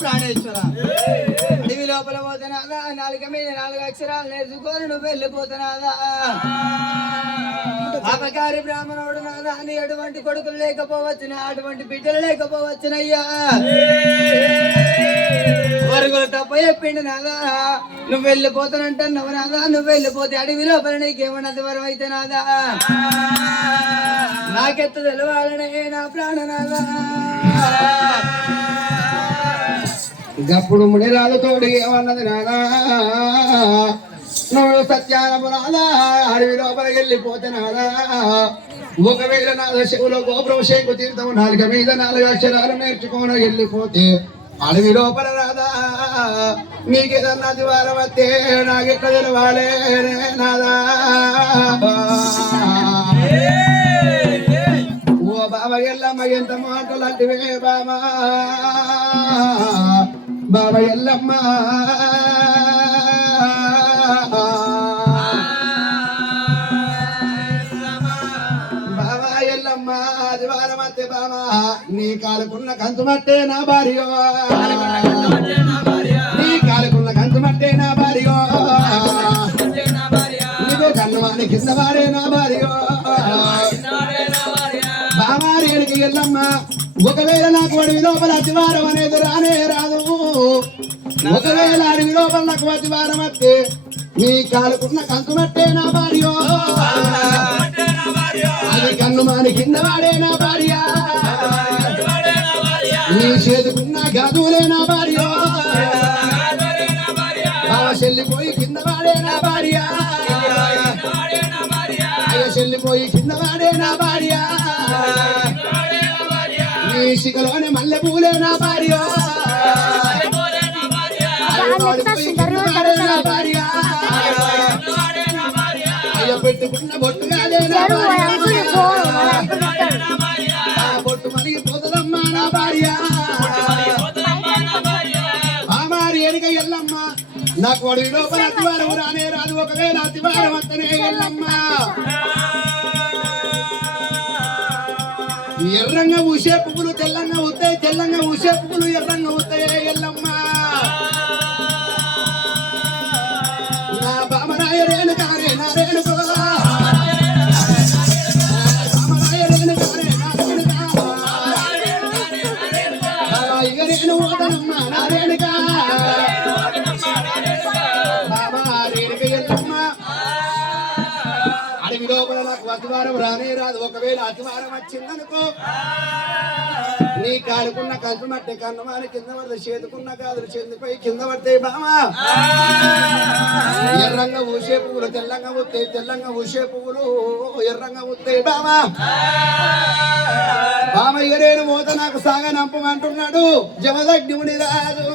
ప్రాణేశ్వర అడవి లోపల పోతున్నాదా నాలుక మీద 4 అక్షరాలు నేర్చుకొని నువ్వు వెళ్ళిపోతున్నాదా అపకారి బ్రాహ్మణుడు నాదా అని ఎటువంటి కొడుకులు లేకపోవచ్చునా అటువంటి బిడ్డలు లేకపోవచ్చునయ్యా వరుగులు తప్ప చెప్పిండు నాదా నువ్వు వెళ్ళిపోతానంటున్నావు నాదా నువ్వు వెళ్ళిపోతే అడవి లోపల నీకేమన్నది వరం అయితే నాదా నాకెత్తు తెలవాలనే నా ప్రాణనాదా గప్పుడు మునిరాలతోడు ఏమన్నది నాదా నువ్వు సత్యానము నాదా అడవి లోపలికి వెళ్ళిపోతే నాదా ఒకవేళ నాద శివులో గోపురం శంకు తీర్థము 4 మీద 4 అక్షరాలు నేర్చుకోని వెళ్ళిపోతే అడవి లోపల రాదా నీకేదన్నా ద్వారం వస్తే నాకెట్లా తెలవాలే నాదా ఓ బాబా ఎల్లమ్మ ఎంత మాటలు అంటివే బామా బాబా ఎల్లమ్మ బాబా ఎల్లమ్మ ఆదివారం అత్తే బామా నీ కాలుకున్న కంచు మట్టే నా భార్యో నీ కాలుకున్న కంచు మట్టే నా భార్యో నీకు కన్నువాని కింద వారే నా భార్యో బామారేడికి ఎల్లమ్మ ఒకవేళ నాకు అడవి లోపల అతివారం అనేది రానే రాదు ఒకవేళ అడవి లోపల నాకు అతివారం వస్తే నీ కాలుకున్న కంచు మట్టే నా భార్యో అది కన్ను మాని కింద వాడే నా భార్య నీ చేతుకున్న గదులే నా భార్య చెల్లిపోయి కింద వాడే నా భార్య చెల్లిపోయి కింద వాడే నా భార్య నీ శిఖలోనే మల్లె పూలే నా భార్య పెట్టుకున్న బొట్టుగాలే నా బొట్టు మనకి పోతదమ్మా నా భార్య ఆమారి ఎనుక ఎల్లమ్మ నాకు అడవి లోపల అతివారం రానే రాదు ఒకవేళ అతివారం వస్తనే ఎల్లమ్మ ఎర్రంగా ఊసే పువ్వులు తెల్లంగా అవుతాయి తెల్లంగా ఊసే పువ్వులు ఎర్రంగా అవుతాయి ఎల్లమ్మ నా బామరాయ రేణు కారే నా రేణుకో అడవి లోపల నాకు అతివారం రానే రాదు ఒకవేళ అతివారం వచ్చిందనుకో నీ కాలుకున్న కంచు మట్టి కన్నమాని కింద పడితే చేతుకున్న కాదులు చెందిపోయి కింద పడితే బామా ఎర్రంగా ఊసే పువ్వులు తెల్లంగా ఉత్తాయి తెల్లంగా ఊసే పువ్వులు ఎర్రంగా ఉత్తాయి బామా బామయ్య నేను మోత నాకు సాగనంపమంటున్నాడు జమదగ్నిముని రాజు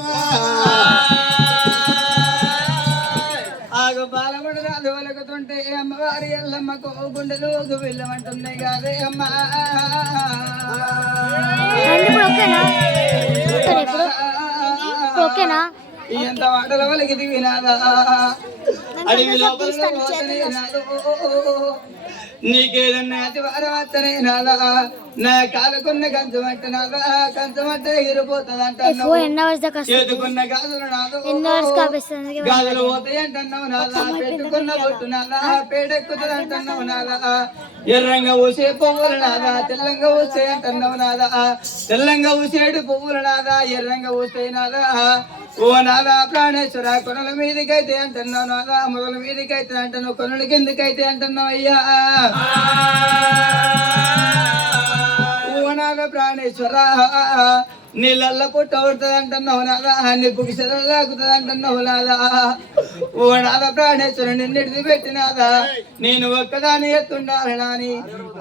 ఆగు బాలముడు రాజు వలుకుతుంటే అమ్మవారి ఎల్లమ్మకు గుండెలోకి వెళ్ళమంటున్నాయి కాదే అమ్మా ఎంత మాటల వలకి దిగినాదా అడవి లోపల నీకేదన్నా అతివారం వస్తనే నాదా నా కాలుకున్న కంచమంట నాదా కంచమంటే ఎగిరిపోతుంది చేతుకున్న గాజులు నాదో గాజులు పోతాయి అంటున్నావు నాదా పెట్టుకున్న బొట్టు నాదా పేడెక్కుతుంది అంటున్నావు నాదా ఎర్రంగా ఊసే పువ్వులు నాదా తెల్లంగా ఊసే అంటున్నావు నాదా తెల్లంగా ఊసేడు పువ్వులు నాదా ఎర్రంగా ఊసే నాదా ఓ నాదా ప్రాణేశ్వర కొనల మీదకైతే అంటున్నావు నాదా మొదల మీదకైతే అంటున్నావు కొనుల కిందకైతే అంటున్నావు అయ్యా ఓ నాదా ప్రాణేశ్వర నీళ్ళల్ల పుట్ట ఉడుతుంది అంటున్నావు నాదా నిప్పుకి సెలవులాగుతుంది అంటున్నావు నాదా ఓ నాదా ప్రాణేశ్వర నిన్నెడిది పెట్టినాదా నేను ఒక్కదాని ఎత్తుండాలి నాని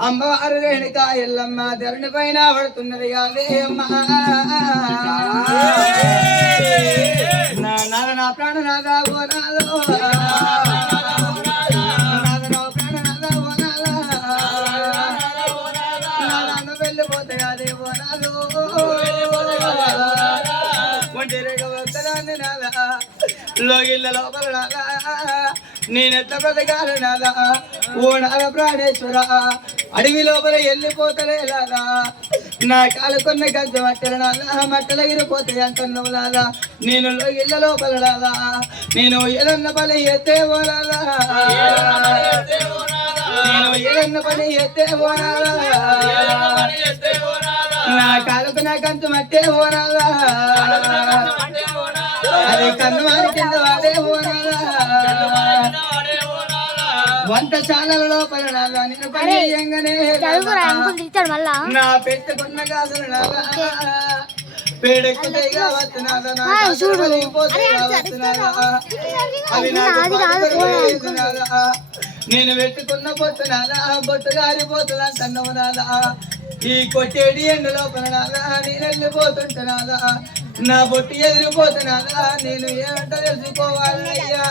అమ్మవారు రేణుక ఎల్లమ్మ ధరణి పైన పడుతున్నది కాదే అమ్మా నా ప్రాణనాదా ఓ నాదో వెళ్ళిపోతే కాదే ఓ నాదో లోగిళ్ళ లోపల నాదా నేనెట్ల బ్రతకాలి నాదా ఓ నాద ప్రాణేశ్వర అడవి లోపల వెళ్ళిపోతలే నాదా నా కాలుకున్న గంజ మట్టెల నాదా మట్టెల ఇరిపోతాయి అంటున్నావు నాదా నేను ఇళ్ళ లోపల నాదా నేను ఏదన్న పని ఎత్తే పోనాదా నేను ఏదన్న పని ఎత్తే పోనాదా నా కాలుకు నా గంజ మట్టే పోనాదా అది కన్ను వారి కింద వాడే పోనాదా వంటశాలల లోపల నాదా నేను పని చేయంగానే నా పెట్టుకున్న గాజులు నాదా పేడెక్కుతాయి కావచ్చు నాదా నా గాజులు వలిగిపోతాయి కావచ్చు నాదా అవి నాకు బాధపడలేదు నాదా నేను పెట్టుకున్న బొట్టు నాదా బొట్టు గారిపోతుంది అంటున్నావు నాదా ఈ కొట్టేడి ఎండ లోపల నాదా నేను వెళ్ళిపోతుంటా నాదా నా బొట్టు ఎదిరిపోతున్నాదా నేను ఏమంట తెలుసుకోవాలయ్యా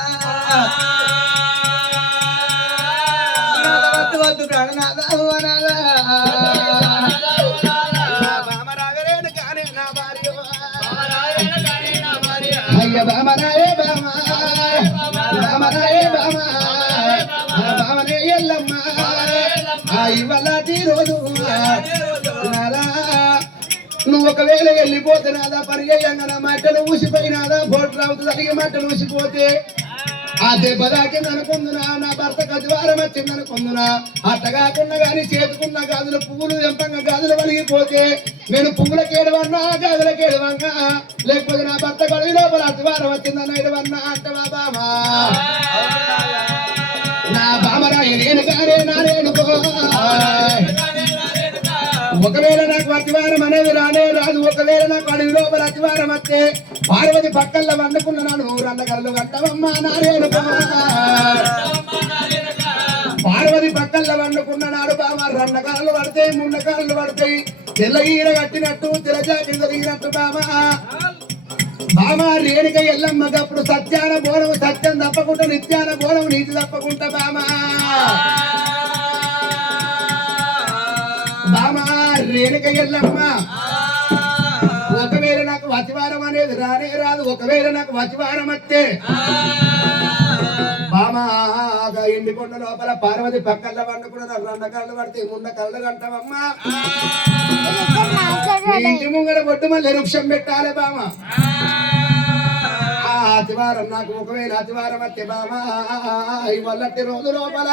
వద్దు వద్దు ప్రాణనాదా నాదా అయ్య బామరాయే బామరాయే బామనే ఎల్లమ్మ ఇవాళ రోజు నువ్వు ఒకవేళ వెళ్ళిపోతున్నాదా పరిగెయ్యంగా నా మట్టలు ఊసిపోయినాదా బోట్ రావుతు తగిన మట్టలు ఊసిపోతే ఆ దెబ్బ తాకింది అనుకుందునా నా భర్త కదివారం వచ్చింది అనుకుందునా అట్ట కాకుండా గాని చేతుకున్న గాజులు పువ్వులు ఎంపంగా గాజులు వలిగిపోతే నేను పువ్వులకి ఏడవన్నా గాజులకి ఏడవన్నా లేకపోతే నా భర్త కడుగు లోపల అతివారం వచ్చిందన్న ఏడవన్నా అంటవా బామా నా బామరా నేను కానే నానేనుకో ఒకవేళ నాకు అతివారం అనేది రానే రాదు ఒకవేళ నాకు అడవి లోపల అతివారం వస్తే పార్వతి పక్కల్లో వండుకున్నాను రండకళ్ళు కట్టవమ్మా నారేను పార్వతి పక్కల్లో వండుకున్నాడు బామ రండకాళ్ళు పడతాయి ముండకాళ్ళు పడతాయి తెల్లగీర కట్టినట్టు తెల్లజాకిరి జరిగినట్టు బామ రేణుక ఎల్లమ్మకి అప్పుడు సత్యాన బోనము సత్యం తప్పకుండా నిత్యాన బోనము నీతి తప్పకుండా బామా రేణుక ఎల్లమ్మ ఒకవేళ నాకు వతివారం అనేది రానే రాదు ఒకవేళ నాకు వతివారం వస్తే బామాగా ఎండికొండ లోపల పార్వతి పక్కల్లో వండుకున్న రండకాళ్ళు పడితే ముండ కళ్ళు కంటావమ్మా ఇంటి ముంగడ బొట్టు మళ్ళీ వృక్షం పెట్టాలి బామ అతివారం నాకు ఒకవేళ అతివారం వస్తే బామా ఇవల్లటి రోజు లోపల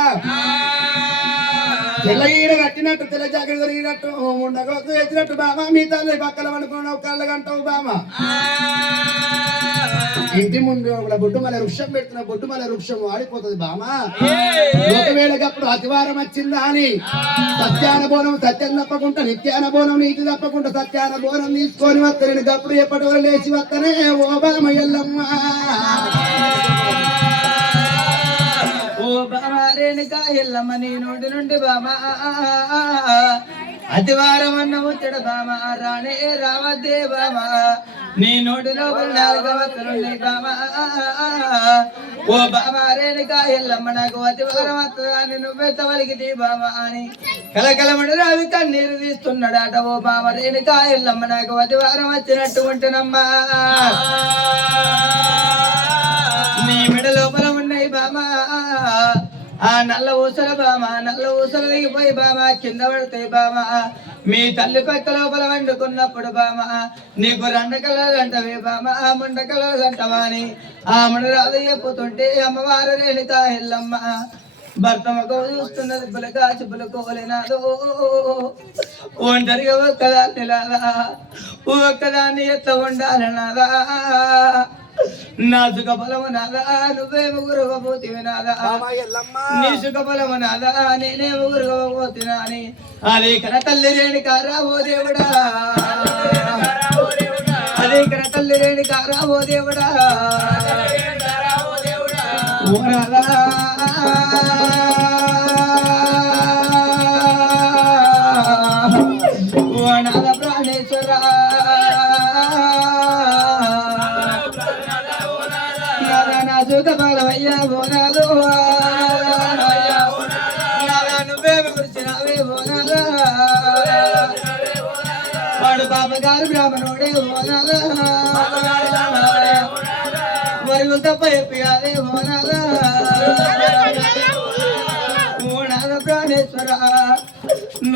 తెల్లగీర కట్టినట్టు తెల్ల జాకెట్ జరిగినట్టు ఉండగొద్దు ఎత్తినట్టు బామా మీ తల్లి పక్కల వండుకున్న కళ్ళ గంటవు బామా ఇంటి ముందు బొడ్డుమల వృక్షం పెడుతున్న బొడ్డుమల వృక్షం వాడిపోతుంది బామా ఒకవేళ అప్పుడు అతివారం వచ్చిందా అని సత్యాన బోనం సత్యం తప్పకుండా నిత్యాన బోనం నీతి తప్పకుండా సత్యాన బోనం తీసుకొని వస్తా నేను గప్పుడు ఎప్పటి వరకు లేచి వస్తానే ఓ బామ ఎల్లమ్మ ఓ బామా రేణుక ఎల్లమ్మ నీ నోటి నుండి బామా అతివారం అన్న ముచ్చట బామా రాణే రావద్దే బామా నీ నోటి లోపల నాలుగవతలుండే బామా ఓ బామా రేణుక ఎల్లమ్మ నాకు అతివారం వస్తుందని నువ్వెంత వలికితే బామా అని కలకలమడు రావి కన్నీరు తీస్తున్నాడట ఓ బామ రేణుక ఎల్లమ్మ నాకు అతివారం వచ్చినట్టు ఉంటున్నమ్మా నీ మెడ లోపల ఉన్నాయి బామా ఆ నల్ల ఊసల బామా నల్ల ఊసలు దిగిపోయి బామా కింద పడతాయి బామా మీ తల్లి పక్క లోపల వండుకున్నప్పుడు బామా నీకు రండకలలు అంటవే బామా ముండకలలు అంటవా అని ఆ మునరాదు చెప్పుతుంటే అమ్మవారు రేణుక ఎల్లమ్మ భర్త మగ చూస్తున్నది పులకా చెప్పులు కోలేనాదో ఒంటరిగా ఒక్కదాన్ని లాదా ఒక్కదాన్ని ఎత్త ఉండాలనాదా నా సుఖ ఫలము నాదా నువ్వే ముగురుగపోతివి నాదా నీ సుఖ ఫలము నాదా నేనే ముగురుగపోతున్నా అని అదే కన తల్లి రేణుక రావో దేవుడా అదే కన తల్లి రేణుక రావో దేవుడా ఓ నాదా ఓ నాద ప్రాణేశ్వర సుఖఫలమయ్యా బోనాలు నువ్వేమి కూర్చున్నావే బోనాల వాడు పాపగారు బ్రాహ్మణుడే బోనాల మరియు తప్ప చెప్పాలే బోనాల బోనాల ప్రాణేశ్వర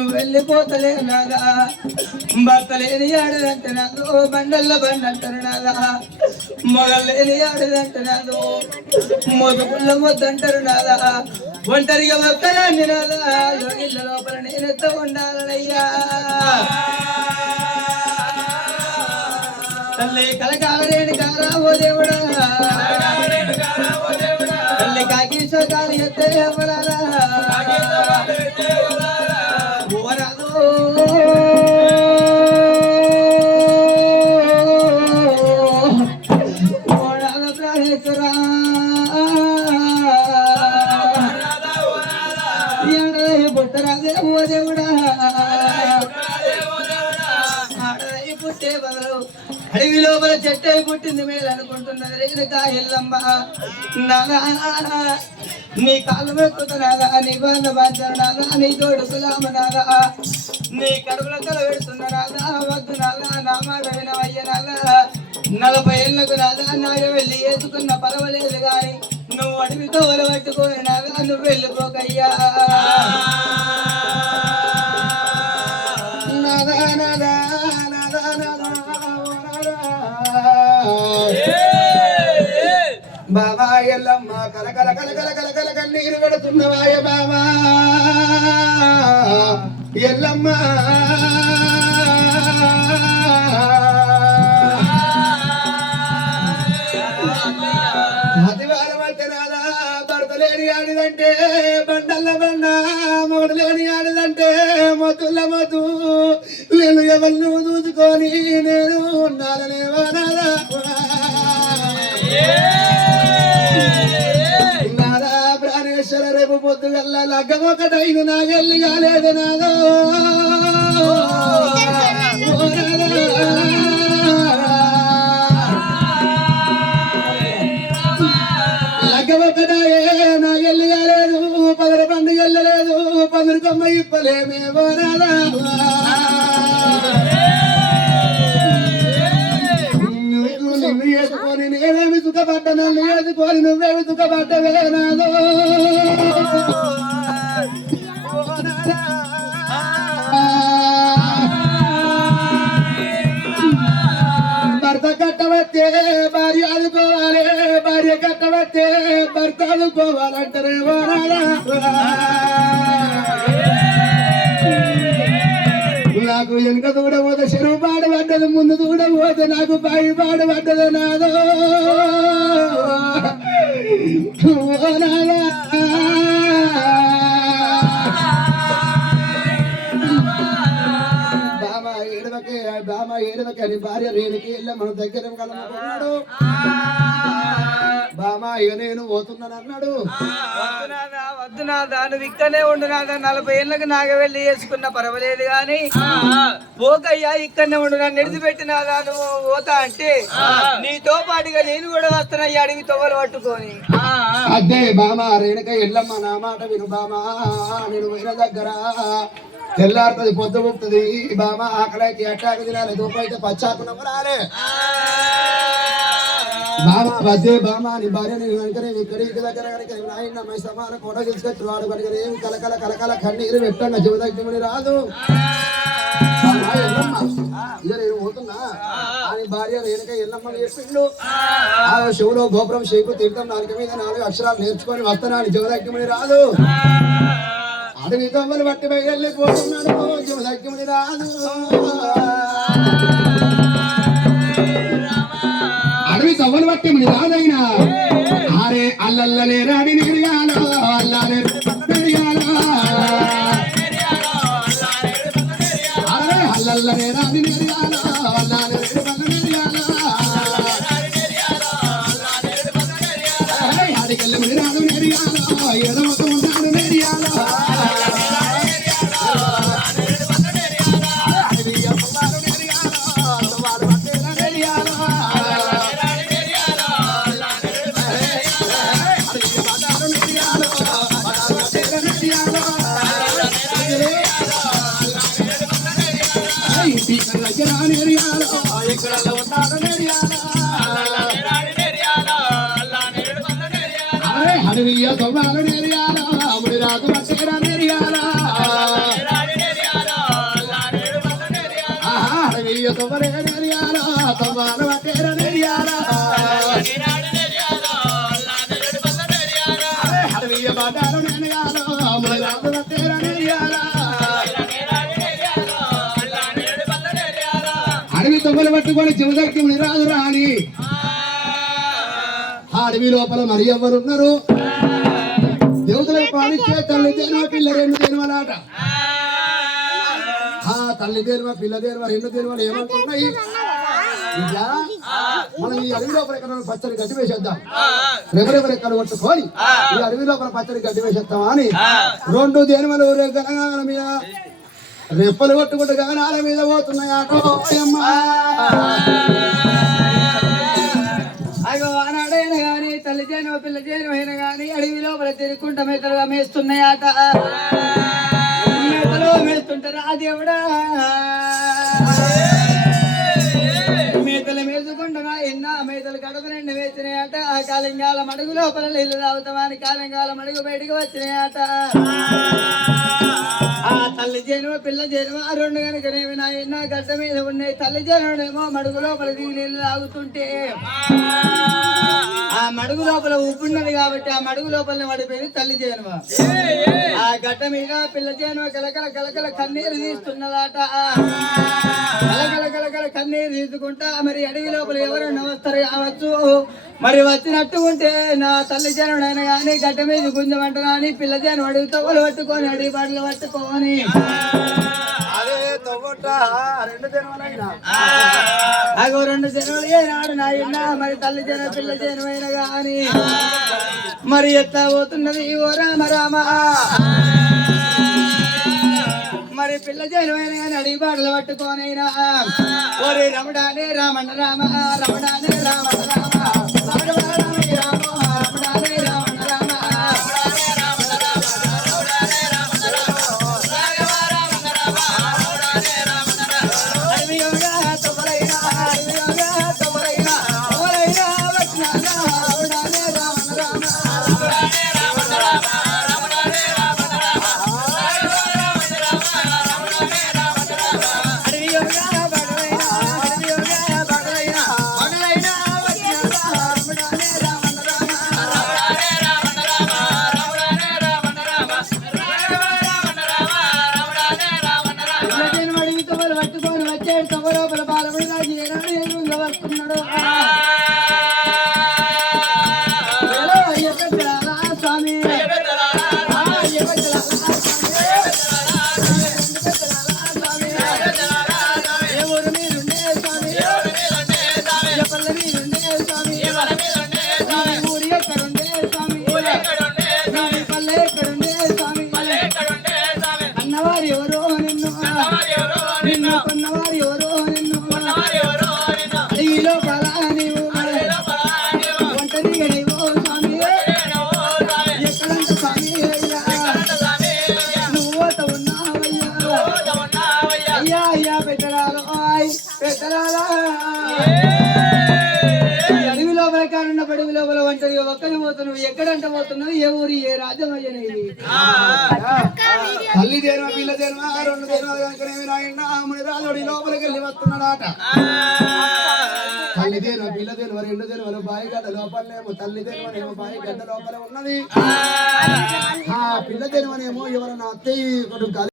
నువ్వు వెళ్ళిపోతలే నాదా భర్త లేని ఆడదంటే నాదు బండల్ల బండంటారు నాదా మొగలు లేని ఆడదంటే నాదు మొదపుల్ల మొద్దంటారు నాదా ఒంటరిగా భర్తరాన్ని నాదా ఇళ్ళ లోపల నేనెత్త ఉండాలయ్యా తల్లి కలకాలరేణి కారా ఓ దేవుడా తల్లి కాకి సోకాలి ఎత్తే ఎవరారా ఓరాదు ఓరాదు ప్రాణేశ్వరా పుట్టరాదే ఓ దేవుడా ఆడదై పుట్టే బదులు అడవి లోపల చెట్టై పుట్టింది మేలు అనుకుంటున్నది రేణుకా ఎల్లమ్మ నాదా నీ కాళ్ళు మెక్కుతున్నాదా నీ బంధ బాధ్యనాదా నీ తోడు కులామనాదా నీ కడుపుల కల పెడుతున్నాదా వద్దు నాదా నా మాట వినవయ్యనాదా 40 ఏళ్ళకు నాదా నాగ వెళ్ళి వేసుకున్న పర్వాలేదు గాని నువ్వు అడవితో పట్టుకొని నాదా నువ్వు వెళ్ళిపోకయ్యా నాదా నాదా నాదా నాదా బాబా ఎల్లమ్మ కలకల కలకల కలకల కన్నీరు పెడుతున్నవాయ బాబా ఎల్లమ్మ అతివారం అంటే నాదా భర్త లేని ఆడిదంటే బండల్ల బండ మొగడు లేని ఆడిదంటే మొత్తుల మొత్తు నేను ఎవరిని చూసుకొని నేను ఉండాలనేవా నాదా నాదా ప్రాణేశ్వర రేపు పొద్దుగల్లా లగ్గం ఒకటైదు నాగెల్లి కాలేదు నాదో లగ్గం ఒకటాయే నాగెల్లి కాలేదు పదర పండుగ వెళ్ళలేదు పదురు కొమ్మ ఇప్పలేమేమో నాదా నువ్వు వేసుకొని నేనేమి సుఖపడ్డాను వేసుకొని నువ్వేమి సుఖపడ్డవే నాదో భర్త కట్టవచ్చే భార్య ఆదుకోవాలి భార్య కట్టవచ్చే భర్త ఆదుకోవాలంటారేమో నాదా నాకు వెనుక దూడబోతే చెరువు పాడబడ్డది ముందు దూడబోతే నాకు బావి పాడబడ్డది నాదో బామ ఏడవకే అని భార్య రేణుకి వెళ్ళా మన దగ్గర కలమకున్నాడు బామా ఇక నేను పోతున్నాను అన్నాడు వద్దు నాదా నువ్వు ఇక్కడనే ఉండు నాదా 40 ఏళ్ళకి నాగ వెళ్ళి వేసుకున్న పర్వాలేదు గాని పోకయ్యా ఇక్కడనే ఉండు నన్ను నిడిచిపెట్టినాదా నువ్వు పోతా అంటే నీతో పాటుగా నేను కూడా వస్తున్నాయ్యా అడిగి తొవ్వలు పట్టుకొని అదే బామా రేణుక ఎల్లమ్మ నా మాట విను బామా నేను పోయిన దగ్గర తెల్లారుతుంది పొద్దు పుడుతుంది బామా ఆకలైతే ఎట్టాకు తినాలి దూపైతే పచ్చాకున్న రాలే బామా వద్దే బామా నీ భార్య నేను కనుక నేను ఇక్కడికి దగ్గర కనుక నాయన మై సమాన కూడా తీసుకొచ్చి వాడు కనుక ఏమి కలకల కలకల కన్నీరు పెట్టండి జీవదగ్ని రాదు ఇక నేను పోతున్నా అని భార్య రేణుక ఎల్లమ్మని చెప్పిండు ఆ శివులో గోపురం షేకు తీర్థం 4 మీద 4 అక్షరాలు నేర్చుకొని వస్తానా అని జీవదగ్ని రాదు అడవి దొంగలు పట్టి వెళ్ళిపోతున్నాడు జీవదగ్ని రాదు అడవి తవ్వలు పట్టి మన రాదైనా ఆరే అల్లల్లనే రాడి నెరియాలో అల్లారే నెరియాలో అరే అల్లల్లనే రాడి నెరియాలో అల్లారే నెరియాలో ఆడికెళ్ళి మన రాదు నెరియాలో ఏదో మొత్తం ఉంటాడు నెరియాలో Yeah. పట్టుకొని చివరికి రాదు రాని అడవి లోపల మరి ఎవరున్నారు దేవతలకు పాలిచ్చే తల్లి దేనివ పిల్ల రెండు దేనివలాట తల్లి దేనివ పిల్ల దేనివ రెండు దేనివలు ఏమంటున్నాయి మనం ఈ అడవి లోపల ఎక్కడ పచ్చడి గడ్డి వేసేద్దాం రెవరెవరు ఎక్కడ కొట్టుకొని ఈ అడవి లోపల పచ్చడి గడ్డి వేసేద్దామా అని రెండు దేనివలు గణగాల మీద రెప్పలు కొట్టుకుంటూ గగనాల మీద పోతున్నాయి ఆటో అగో ఆనాడైనా గాని తల్లి చేను పిల్ల చేను అయినా గాని అడవి లోపల తిరుగుకుంటా మేతలుగా మేస్తున్నాయట మేతలు మేస్తుంటారు ఆ దేవుడా మేతలు మేసుకుంటున్నా ఎన్న మేతలు కడుపు నిండి వేసినాయట ఆ కాలింగాల మడుగు లోపల నీళ్లు తాగుతామని కాలింగాల మడుగు బయటకు వచ్చినాయట ఆ తల్లి చేను పిల్ల చేను ఆ రెండు కనుకనేవి నా ఎన్న గడ్డ మీద ఉన్నాయి తల్లి చేనుడేమో మడుగు లోపల దిగి నీళ్లు తాగుతుంటే ఆ మడుగు లోపల ఉప్పున్నది కాబట్టి ఆ మడుగు లోపల పడిపోయింది తల్లి చేను ఆ గడ్డ మీద పిల్ల చేను కలకల కలకల కన్నీరు తీస్తున్నదాట కలకల కలకల కన్నీరు తీసుకుంటా మరి అడవి లోపల ఎవరన్నా వస్తారు కావచ్చు మరి వచ్చినట్టు ఉంటే నా తల్లి చేనుడైనా కానీ గడ్డ మీద గుంజమంట కానీ పిల్ల చేను అడుగు తవ్వలు పట్టుకొని అడవి బాటలు పట్టుకొని అగో రెండు జనవలు ఏనాడు నాయన మరి తల్లి జన పిల్ల జనమైన గాని మరి ఎట్లా పోతున్నది ఓ రామ రామ మరి పిల్ల జనమైన గాని అడిగి బాటలు పట్టుకోనైనా ఓరే రమడానే రామణ రామ రమడానే రామణ రామ రమడానే రామ రమడానే రామణ రామ పట్టుకొని వచ్చాడు తమ లోపల బాలపడి వస్తున్నాడు స్వామి ఏ ఊరు మీరుండే స్వామి పల్ల మీరుండే స్వామి ఊరి ఎక్కడుండే స్వామి పల్లె ఎక్కడుండే స్వామి అన్నవారు ఎవరో నిన్ను నిన్ను కొన్నవారు ఎవరో నిన్ను అడవిలో పలా నీవు ఒంటరిగా నీవో స్వామి ఎక్కడంత స్వామి నువ్వు ఉన్నావయ్యా అయ్యా అయ్యా పెట్టరాలో పెట్టరాలా అడవి లోపల కానున్న అడవి లోపల ఒంటరిగా ఒక్కరి పోతున్నావు ఎక్కడంట పోతున్నావు ఏ ఊరి ఏ రాజ్యమయ్యనేది తల్లి దేనివ పిల్ల దేనివ రెండు దేనివ కనుకనేవి నాయన ముని రాజుడి లోపలికి వెళ్ళి వస్తున్నాడాట తల్లి దేనివ పిల్ల దేనివ రెండు దేనివలు బాయి గడ్డ లోపలనేమో తల్లి దేనివనేమో బాయి గడ్డ లోపల ఉన్నది ఆ పిల్ల దేనివనేమో ఎవరన్నా అత్తయ్య